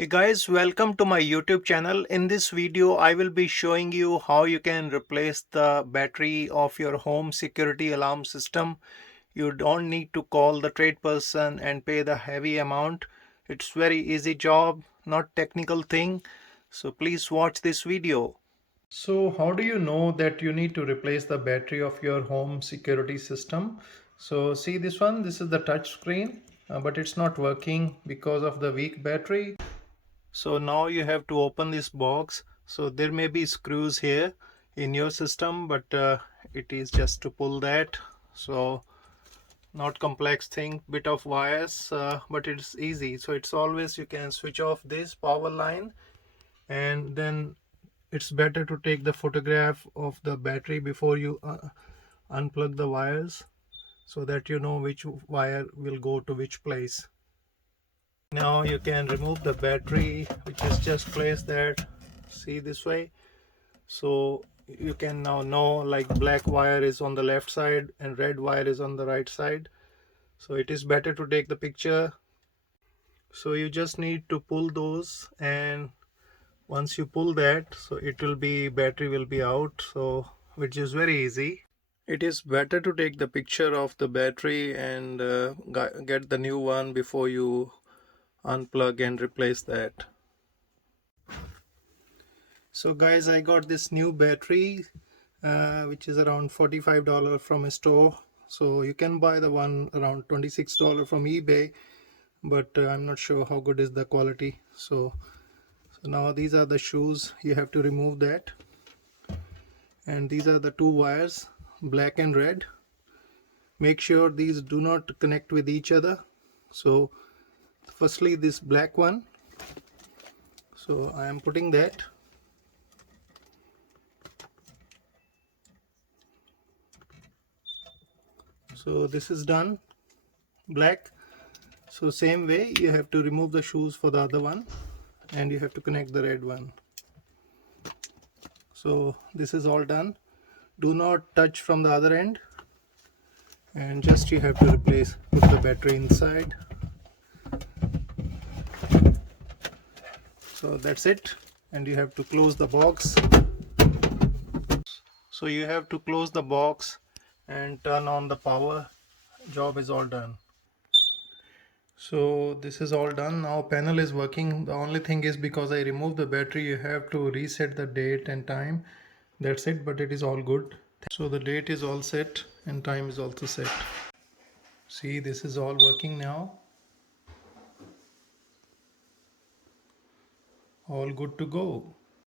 Hey guys, welcome to my YouTube channel. In this video, I will be showing you how you can replace the battery of your home security alarm system. You don't need to call the trade person and pay the heavy amount. It's very easy job, not technical thing. So please watch this video. So how do you know that you need to replace the battery of your home security system? So see this one, this is the touch screen, but it's not working because of the weak battery. So now you have to open this box. So there may be screws here in your system, but it is just to pull that. So not complex thing, bit of wires, but it's easy. So it's always you can switch off this power line, and then it's better to take the photograph of the battery before you unplug the wires, so that you know which wire will go to which place. Now you can remove the battery, which is just placed there, see this way. So you can now know, like, black wire is on the left side and red wire is on the right side. So it is better to take the picture. So you just need to pull those, and once you pull that, so it will be, battery will be out, so which is very easy. It is better to take the picture of the battery and get the new one before you unplug and replace that. So guys, I got this new battery which is around $45 from a store. So you can buy the one around $26 from eBay, but I'm not sure how good is the quality. So now these are the shoes, you have to remove that, and these are the two wires, black and red. Make sure these do not connect with each other. So firstly this black one, so I am putting that. So this is done, black. So same way you have to remove the shoes for the other one, and you have to connect the red one. So this is all done. Do not touch from the other end, and just you have to put the battery inside. So that's it, and you have to close the box. So you have to close the box and turn on the power. Job is all done. So this is all done. Now panel is working. The only thing is, because I removed the battery, you have to reset the date and time. That's it, but it is all good. So the date is all set and time is also set. See, this is all working now. All good to go.